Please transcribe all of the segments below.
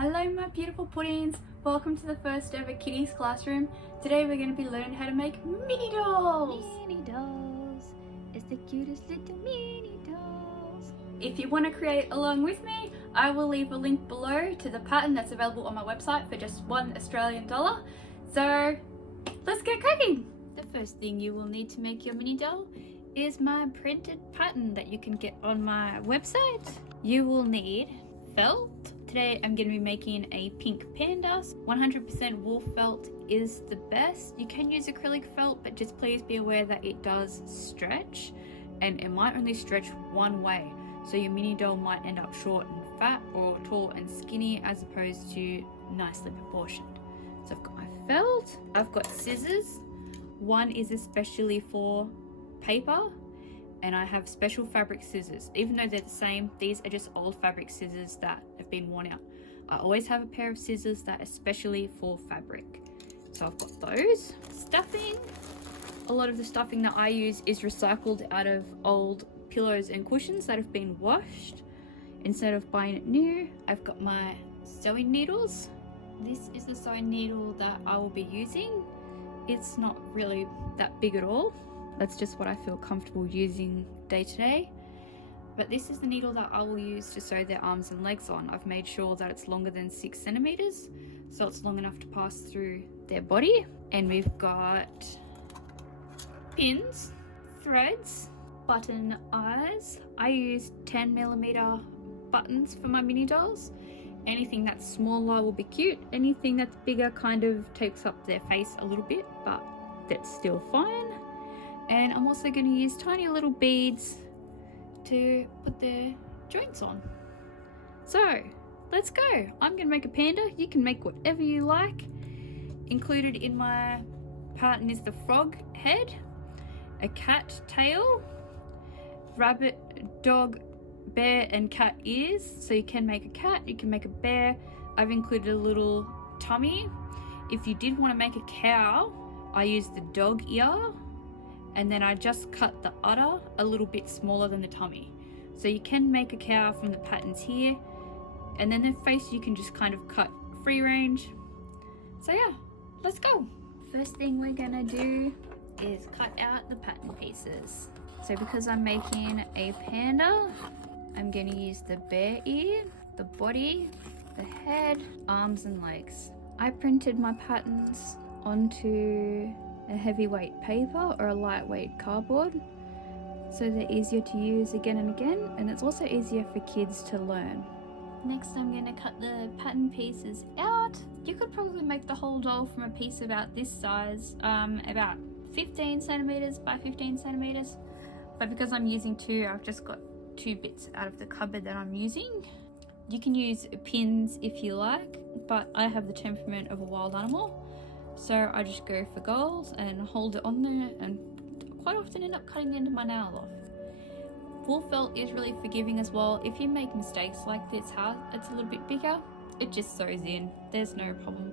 Hello my beautiful puddings, welcome to the first ever Kittie's classroom. Today we're going to be learning how to make mini dolls. Mini dolls, it's the cutest little mini dolls. If you want to create along with me, I will leave a link below to the pattern that's available on my website for just $1 Australian. So let's get cracking. The first thing you will need to make your mini doll is my printed pattern that you can get on my website. You will need felt. Today I'm going to be making a pink panda. 100% wool felt is the best. You can use acrylic felt, but just please be aware that it does stretch and it might only stretch one way. So your mini doll might end up short and fat or tall and skinny as opposed to nicely proportioned. So I've got my felt, I've got scissors. One is especially for paper, and I have special fabric scissors. Even though they're the same, these are just old fabric scissors that have been worn out. I always have a pair of scissors that are especially for fabric. So I've got those. Stuffing. A lot of the stuffing that I use is recycled out of old pillows and cushions that have been washed. Instead of buying it new, I've got my sewing needles. This is the sewing needle that I will be using. It's not really that big at all. That's just what I feel comfortable using day to day. But this is the needle that I will use to sew their arms and legs on. I've made sure that it's longer than 6 centimeters, so it's long enough to pass through their body. And we've got pins, threads, button eyes. I use 10mm buttons for my mini dolls. Anything that's smaller will be cute. Anything that's bigger kind of takes up their face a little bit, but that's still fine. And I'm also going to use tiny little beads to put their joints on. So let's go. I'm going to make a panda. You can make whatever you like. Included in my pattern is the frog head, a cat tail, rabbit, dog, bear and cat ears. So you can make a cat, you can make a bear. I've included a little tummy. If you did want to make a cow, I used the dog ear. And then I just cut the udder a little bit smaller than the tummy. So you can make a cow from the patterns here. And then the face you can just kind of cut free range. So yeah, let's go. First thing we're gonna do is cut out the pattern pieces. So because I'm making a panda, I'm gonna use the bear ear, the body, the head, arms and legs. I printed my patterns onto a heavyweight paper or a lightweight cardboard, so they're easier to use again and again, and it's also easier for kids to learn. Next I'm going to cut the pattern pieces out. You could probably make the whole doll from a piece about this size, about 15 centimeters by 15 centimeters, but because I'm using two, I've just got 2 bits out of the cupboard that I'm using. You can use pins if you like, but I have the temperament of a wild animal. So I just go for goals and hold it on there, and quite often end up cutting the end of my nail off. Wool felt is really forgiving as well. If you make mistakes like this, how it's a little bit bigger, it just sews in. There's no problem.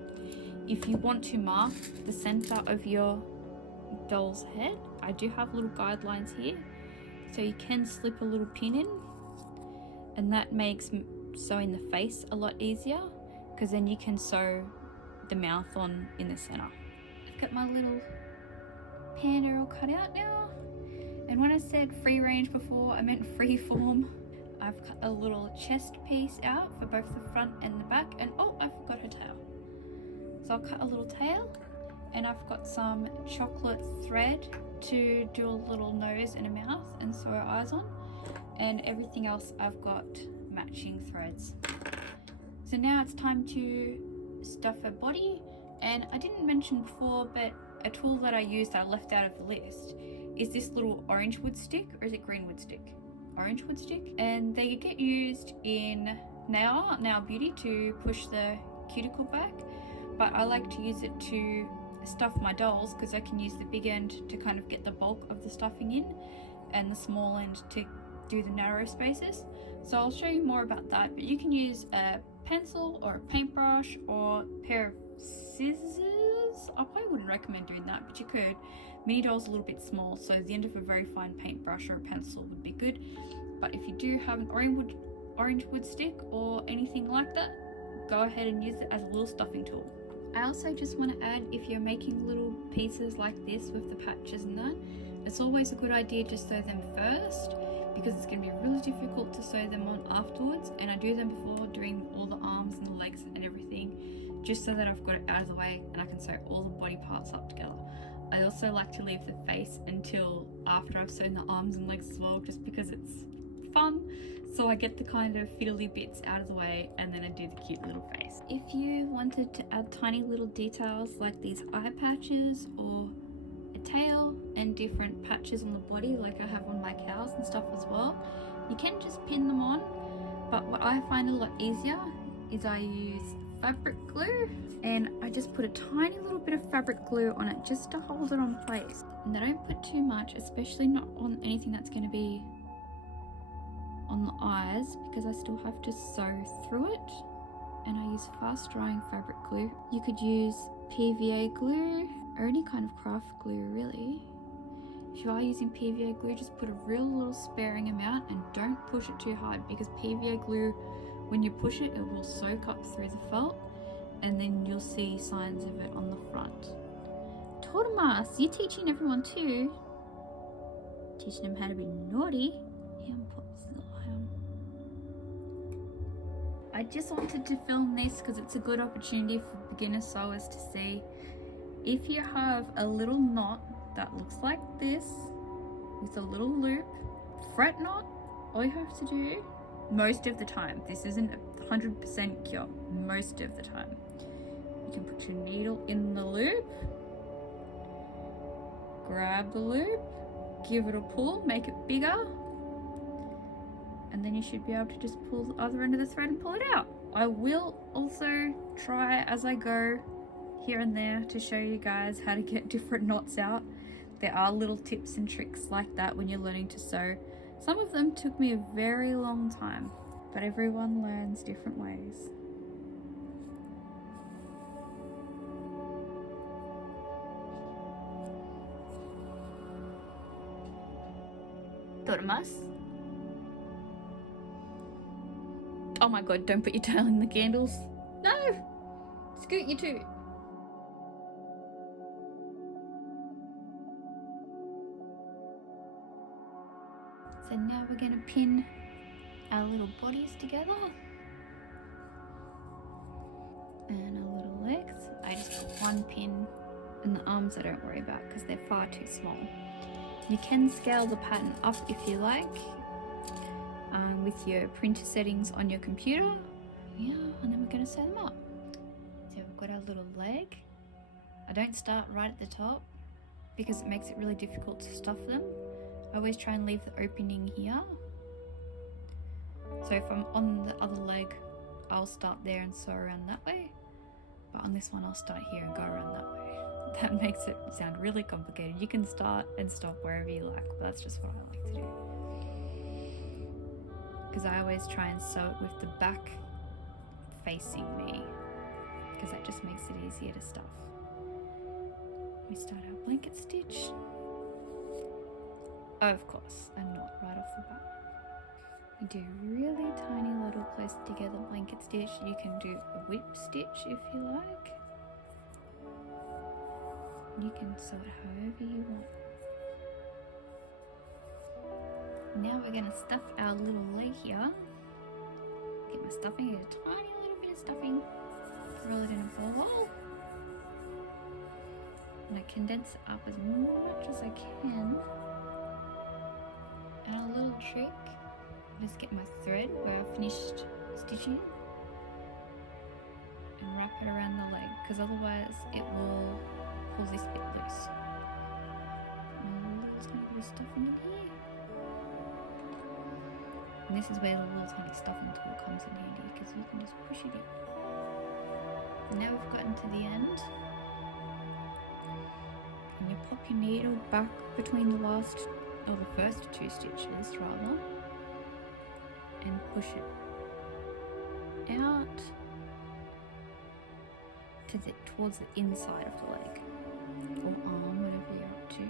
If you want to mark the center of your doll's head, I do have little guidelines here. So you can slip a little pin in, and that makes sewing the face a lot easier, because then you can sew the mouth on in the center. I've got my little panda all cut out now, and when I said free range before, I meant free form. I've cut a little chest piece out for both the front and the back, and oh, I forgot her tail. So I'll cut a little tail, and I've got some chocolate thread to do a little nose and a mouth and sew her eyes on, and everything else I've got matching threads. So now it's time to stuff her body. And I didn't mention before, but a tool that I use that I left out of the list is this little orange wood stick, or is it green wood stick? Orange wood stick. And they get used in nail art, nail beauty, to push the cuticle back, but I like to use it to stuff my dolls, because I can use the big end to kind of get the bulk of the stuffing in, and the small end to do the narrow spaces. So I'll show you more about that, but you can use a pencil or a paintbrush or a pair of scissors. I probably wouldn't recommend doing that, but you could. Mini doll's a little bit small, so the end of a very fine paintbrush or a pencil would be good. But if you do have an orange wood stick or anything like that, go ahead and use it as a little stuffing tool. I also just want to add, if you're making little pieces like this with the patches and that, it's always a good idea to sew them first, because it's going to be really difficult to sew them on afterwards, and I do them before doing all the arms and the legs and everything, just so that I've got it out of the way and I can sew all the body parts up together. I also like to leave the face until after I've sewn the arms and legs as well, just because it's fun. So I get the kind of fiddly bits out of the way and then I do the cute little face. If you wanted to add tiny little details like these eye patches or a tail and different patches on the body like I have on my cows and stuff as well, you can just pin them on. But what I find a lot easier is I use fabric glue, and I just put a tiny little bit of fabric glue on it just to hold it on place. And I don't put too much, especially not on anything that's going to be on the eyes, because I still have to sew through it. And I use fast drying fabric glue. You could use PVA glue or any kind of craft glue really. If you are using PVA glue, just put a real little sparing amount and don't push it too hard, because PVA glue, when you push it, it will soak up through the felt and then you'll see signs of it on the front. Totemas, you're teaching everyone too. Teaching them how to be naughty. I just wanted to film this because it's a good opportunity for beginner sewers to see. If you have a little knot that looks like this with a little loop, fret knot, all you have to do, most of the time, this isn't 100% cure, most of the time, you can put your needle in the loop, grab the loop, give it a pull, make it bigger, and then you should be able to just pull the other end of the thread and pull it out. I will also try as I go here and there to show you guys how to get different knots out. There are little tips and tricks like that when you're learning to sew. Some of them took me a very long time, but everyone learns different ways. Totemas. Oh my god, don't put your tail in the candles. No! Scoot you too. So now we're going to pin our little bodies together. And our little legs. I just put one pin, and the arms I don't worry about because they're far too small. You can scale the pattern up if you like. With your printer settings on your computer. Yeah, and then we're going to sew them up. So we've got our little leg. I don't start right at the top because it makes it really difficult to stuff them. I always try and leave the opening here. So if I'm on the other leg, I'll start there and sew around that way. But on this one, I'll start here and go around that way. That makes it sound really complicated. You can start and stop wherever you like, but that's just what I like to do. Because I always try and sew it with the back facing me, because that just makes it easier to stuff. We start our blanket stitch. Of course, a knot right off the bat. We do really tiny little close together blanket stitch. You can do a whip stitch if you like. You can sew it however you want. Now we're going to stuff our little leg here. Get my stuffing, get a tiny little bit of stuffing. Roll it in a ball. And I condense it up as much as I can. And a little trick, just get my thread where I finished stitching and wrap it around the leg, because otherwise it will pull this bit loose. Put my little tiny bit of stuffing in here. And this is where the little tiny stuffing tool comes in handy, because you can just push it in. And now we've gotten to the end. And you pop your needle back between the last, or the first two stitches rather, and push it out towards the inside of the leg, or arm, whatever you're up to.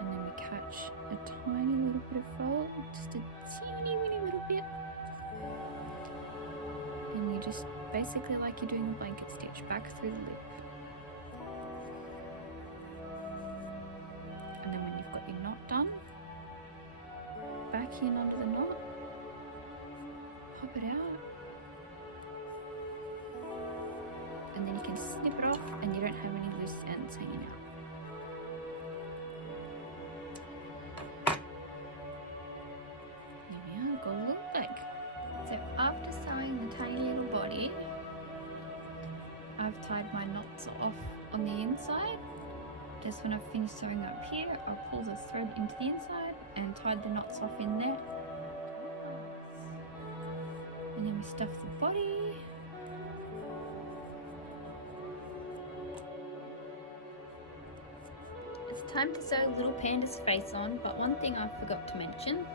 And then we catch a tiny little bit of fold, just a teeny weeny little bit, just basically like you're doing a blanket stitch back through the loop. And then when you've got your knot done, back in under the knot, pop it out, and then you can snip it off and you don't have any loose ends hanging out. There we are, got a little leg. So after sewing the tiny little body, I've tied my knots off on the inside. Just when I've finished sewing up here, I'll pull the thread into the inside and tie the knots off in there. And then we stuff the body. It's time to sew little Panda's face on, but one thing I forgot to mention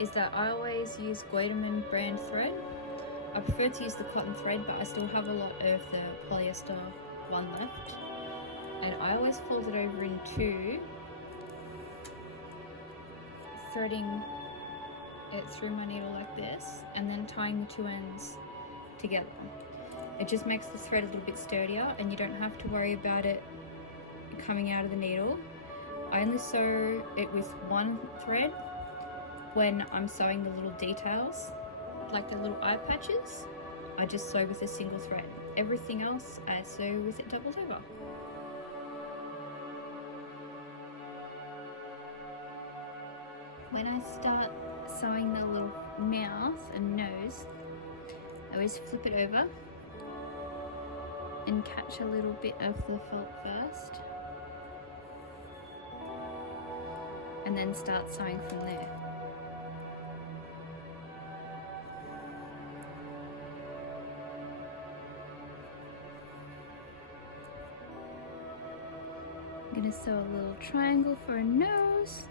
is that I always use Guideman brand thread. I prefer to use the cotton thread, but I still have a lot of the polyester one left. And I always fold it over in two, threading it through my needle like this, and then tying the two ends together. It just makes the thread a little bit sturdier, and you don't have to worry about it coming out of the needle. I only sew it with one thread when I'm sewing the little details, like the little eye patches. I just sew with a single thread. Everything else I sew with it doubled over. When I start sewing the little mouth and nose, I always flip it over and catch a little bit of the felt first, and then start sewing from there. I'm going to sew a little triangle for a nose.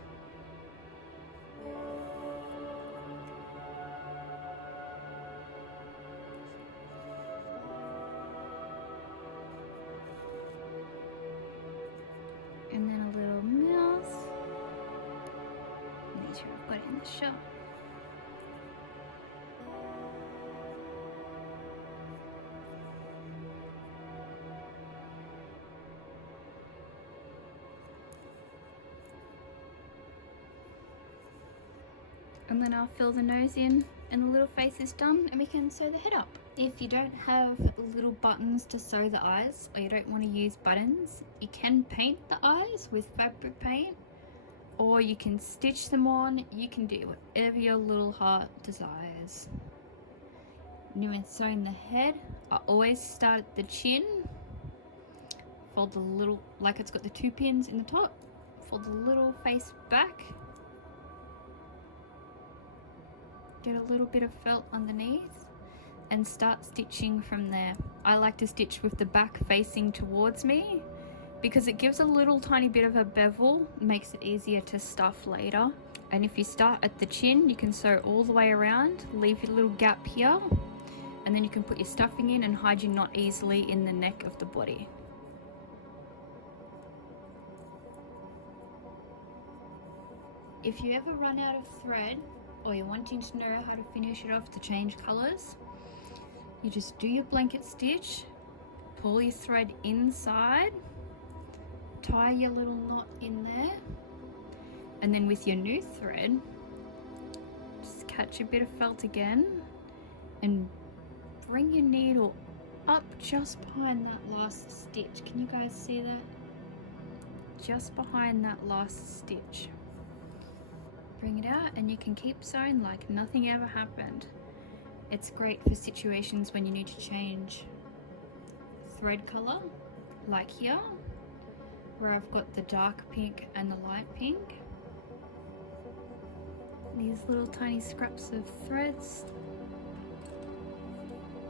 And then a little mouth. Make sure I've got it in the shot. And then I'll fill the nose in and the little face is done, and we can sew the head up. If you don't have little buttons to sew the eyes, or you don't want to use buttons, you can paint the eyes with fabric paint, or you can stitch them on. You can do whatever your little heart desires. And when sewing the head, I always start at the chin, fold the little, like it's got the two pins in the top, fold the little face back, get a little bit of felt underneath, and start stitching from there. I like to stitch with the back facing towards me because it gives a little tiny bit of a bevel, makes it easier to stuff later. And if you start at the chin, you can sew all the way around, leave your little gap here, and then you can put your stuffing in and hide your knot easily in the neck of the body. If you ever run out of thread, or you're wanting to know how to finish it off to change colours, you just do your blanket stitch, pull your thread inside, tie your little knot in there, and then with your new thread, just catch a bit of felt again and bring your needle up just behind that last stitch. Can you guys see that? Just behind that last stitch. Bring it out and you can keep sewing like nothing ever happened. It's great for situations when you need to change thread color, like here, where I've got the dark pink and the light pink. These little tiny scraps of threads.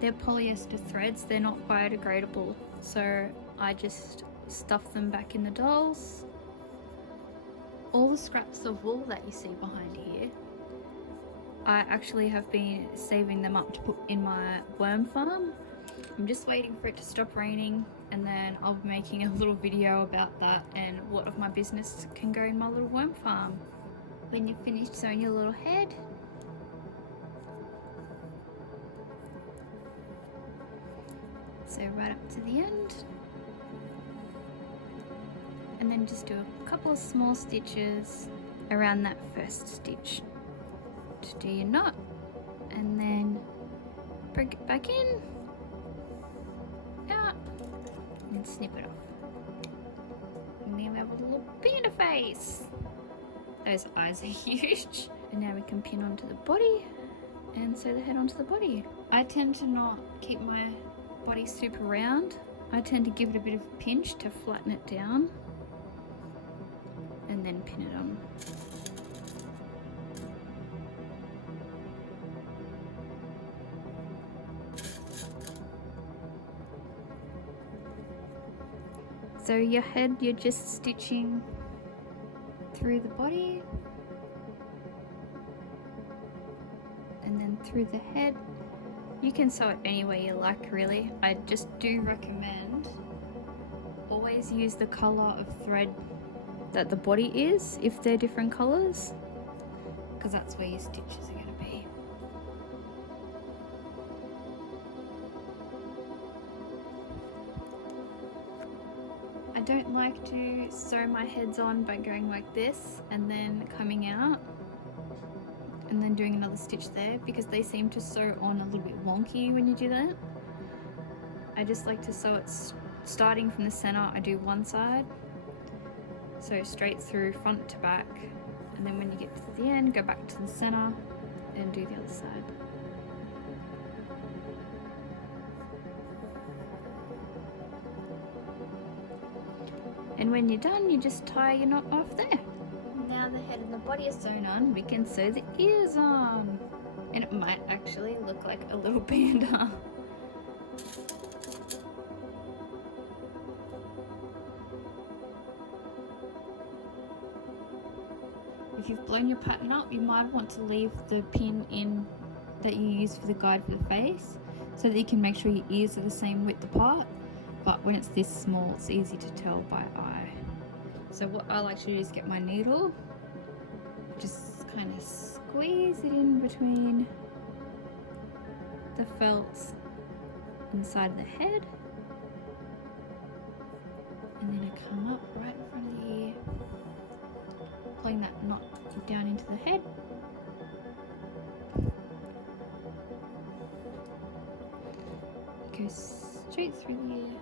They're polyester threads, they're not biodegradable, so I just stuff them back in the dolls. All the scraps of wool that you see behind here, I actually have been saving them up to put in my worm farm. I'm just waiting for it to stop raining, and then I'll be making a little video about that and what of my business can go in my little worm farm. When you've finished sewing your little head, So right up to the end, and then just do a couple of small stitches around that first stitch to do your knot, and then bring it back in, out, and snip it off. And then we have a little panda face. Those eyes are huge. And now we can pin onto the body and sew the head onto the body. I tend to not keep my body super round. I tend to give it a bit of a pinch to flatten it down and then pin it on. So your head, you're just stitching through the body and then through the head. You can sew it any way you like, really. I just do recommend always use the colour of thread that the body is, if they're different colours, because that's where your stitches are going to be. I don't like to sew my heads on by going like this and then coming out and then doing another stitch there, because they seem to sew on a little bit wonky when you do that. I just like to sew it starting from the center. I do one side, so straight through front to back, and then when you get to the end, go back to the center and do the other side. And when you're done, you just tie your knot off there. Now the head and the body are sewn on, we can sew the ears on. And it might actually look like a little panda. If you've blown your pattern up, you might want to leave the pin in that you use for the guide for the face, so that you can make sure your ears are the same width apart. But when it's this small, it's easy to tell by eye. So what I like to do is get my needle, just kind of squeeze it in between the felt inside of the head, and then I come up right in front of the ear, pulling that knot down into the head. Go straight through the ear.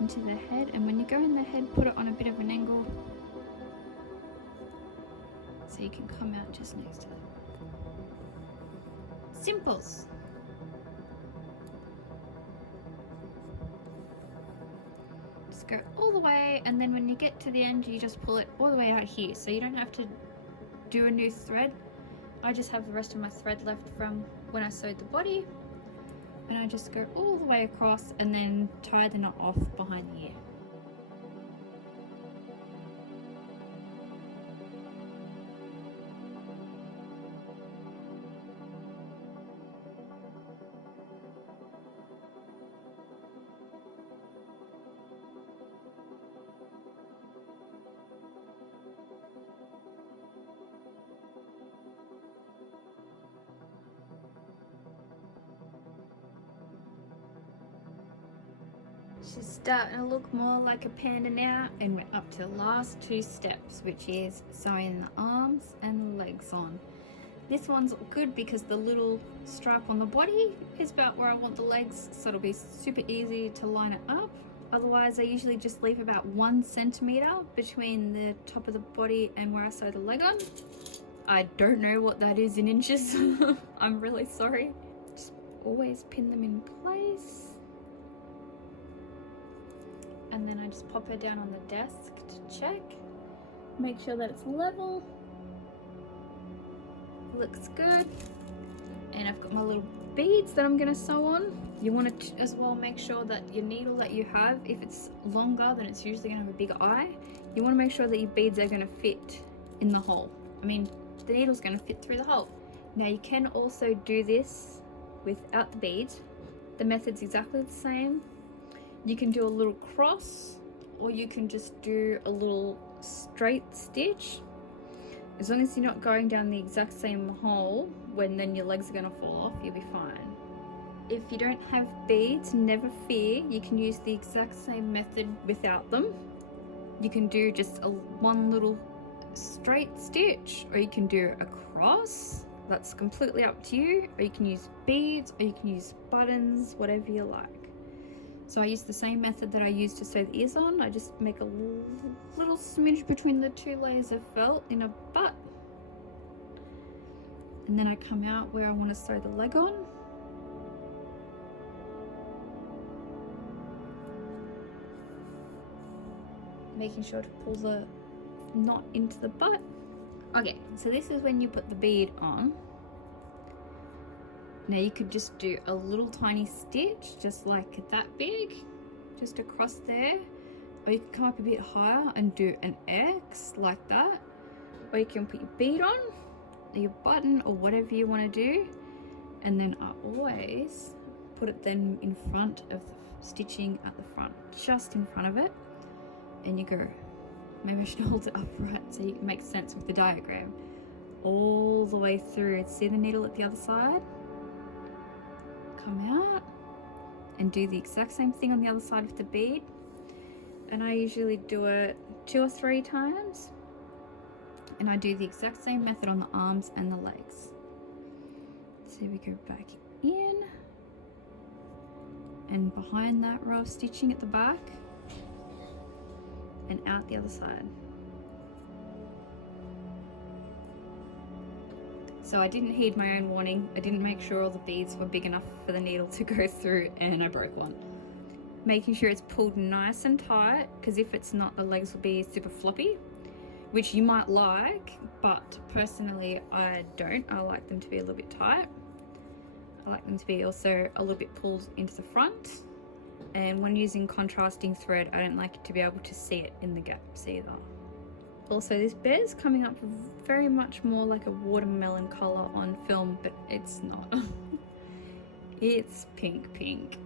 Into the head, and when you go in the head, put it on a bit of an angle so you can come out just next to it. Simples. Just go all the way, and then when you get to the end, you just pull it all the way out here, so you don't have to do a new thread. I just have the rest of my thread left from when I sewed the body, and I just go all the way across and then tie the knot off behind the ear. She's starting to look more like a panda now, and we're up to the last two steps, which is sewing the arms and the legs on. This one's good because the little stripe on the body is about where I want the legs, so it'll be super easy to line it up. Otherwise, I usually just leave about 1 centimeter between the top of the body and where I sew the leg on. I don't know what that is in inches. I'm really sorry. Just always pin them in place. And then I just pop her down on the desk to check. Make sure that it's level. Looks good. And I've got my little beads that I'm gonna sew on. You want to as well make sure that your needle that you have, if it's longer, then it's usually gonna have a big eye. You want to make sure that your beads are gonna fit in the hole. I mean, the needle's gonna fit through the hole. Now you can also do this without the beads. The method's exactly the same. You can do a little cross, or you can just do a little straight stitch. As long as you're not going down the exact same hole when then your legs are going to fall off, you'll be fine. If you don't have beads, never fear, you can use the exact same method without them. You can do just one little straight stitch, or you can do a cross. That's completely up to you. Or you can use beads, or you can use buttons, whatever you like. So I use the same method that I used to sew the ears on. I just make a little smidge between the two layers of felt in a butt. And then I come out where I want to sew the leg on. Making sure to pull the knot into the butt. Okay, so this is when you put the bead on. Now you could just do a little tiny stitch, just like that big, just across there. Or you can come up a bit higher and do an X like that. Or you can put your bead on, or your button, or whatever you want to do. And then I always put it then in front of the stitching at the front, just in front of it. And you go, maybe I should hold it upright so it makes sense with the diagram, all the way through. See the needle at the other side? Come out and do the exact same thing on the other side with the bead. And I usually do it 2 or 3 times. And I do the exact same method on the arms and the legs. So we go back in and behind that row of stitching at the back, and out the other side. So I didn't heed my own warning. I didn't make sure all the beads were big enough for the needle to go through, and I broke one. Making sure it's pulled nice and tight, because if it's not, the legs will be super floppy, which you might like, but personally I don't. I like them to be a little bit tight. I like them to be also a little bit pulled into the front. And when using contrasting thread, I don't like it to be able to see it in the gaps either. Also, this bear's coming up very much more like a watermelon colour on film, but it's not. It's pink.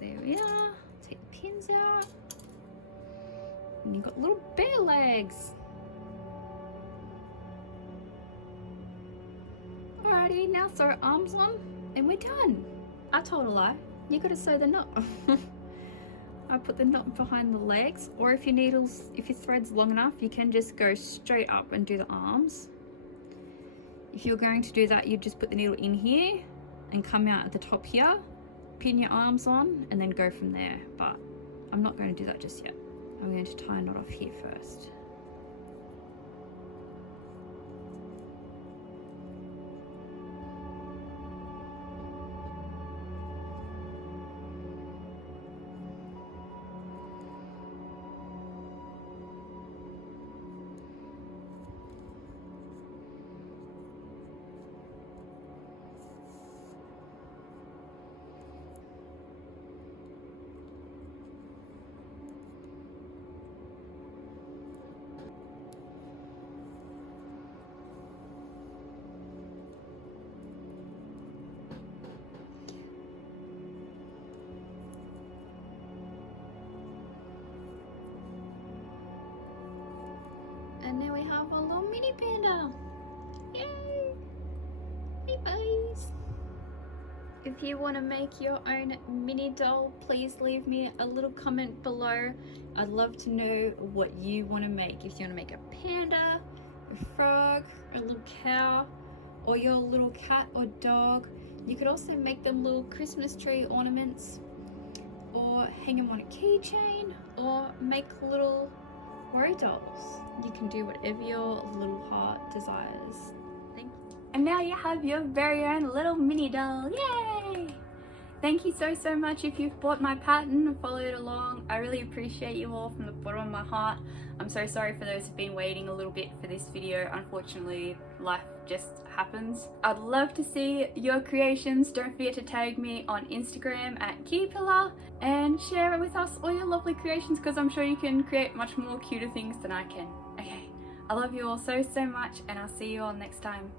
There we are. Take the pins out. And you've got little bear legs. Alrighty, now sew arms on and we're done. I told a lie. You gotta sew the knot. I put the knot behind the legs, or if your thread's long enough, you can just go straight up and do the arms. If you're going to do that, you just put the needle in here and come out at the top here, pin your arms on, and then go from there. But I'm not going to do that just yet. I'm going to tie a knot off here first. And now we have a little mini panda. Yay! Hey boys! If you want to make your own mini doll, please leave me a little comment below. I'd love to know what you want to make. If you want to make a panda, a frog, a little cow, or your little cat or dog. You could also make them little Christmas tree ornaments, or hang them on a keychain, or make little worry dolls. You can do whatever your little heart desires. Thank you. And now you have your very own little mini doll. Yay! Thank you so much if you've bought my pattern and followed along. I really appreciate you all from the bottom of my heart. I'm so sorry for those who've been waiting a little bit for this video. Unfortunately, life just happens. I'd love to see your creations. Don't forget to tag me on Instagram at Kittie and share it with us, all your lovely creations, because I'm sure you can create much more cuter things than I can. Okay, I love you all so much, and I'll see you all next time.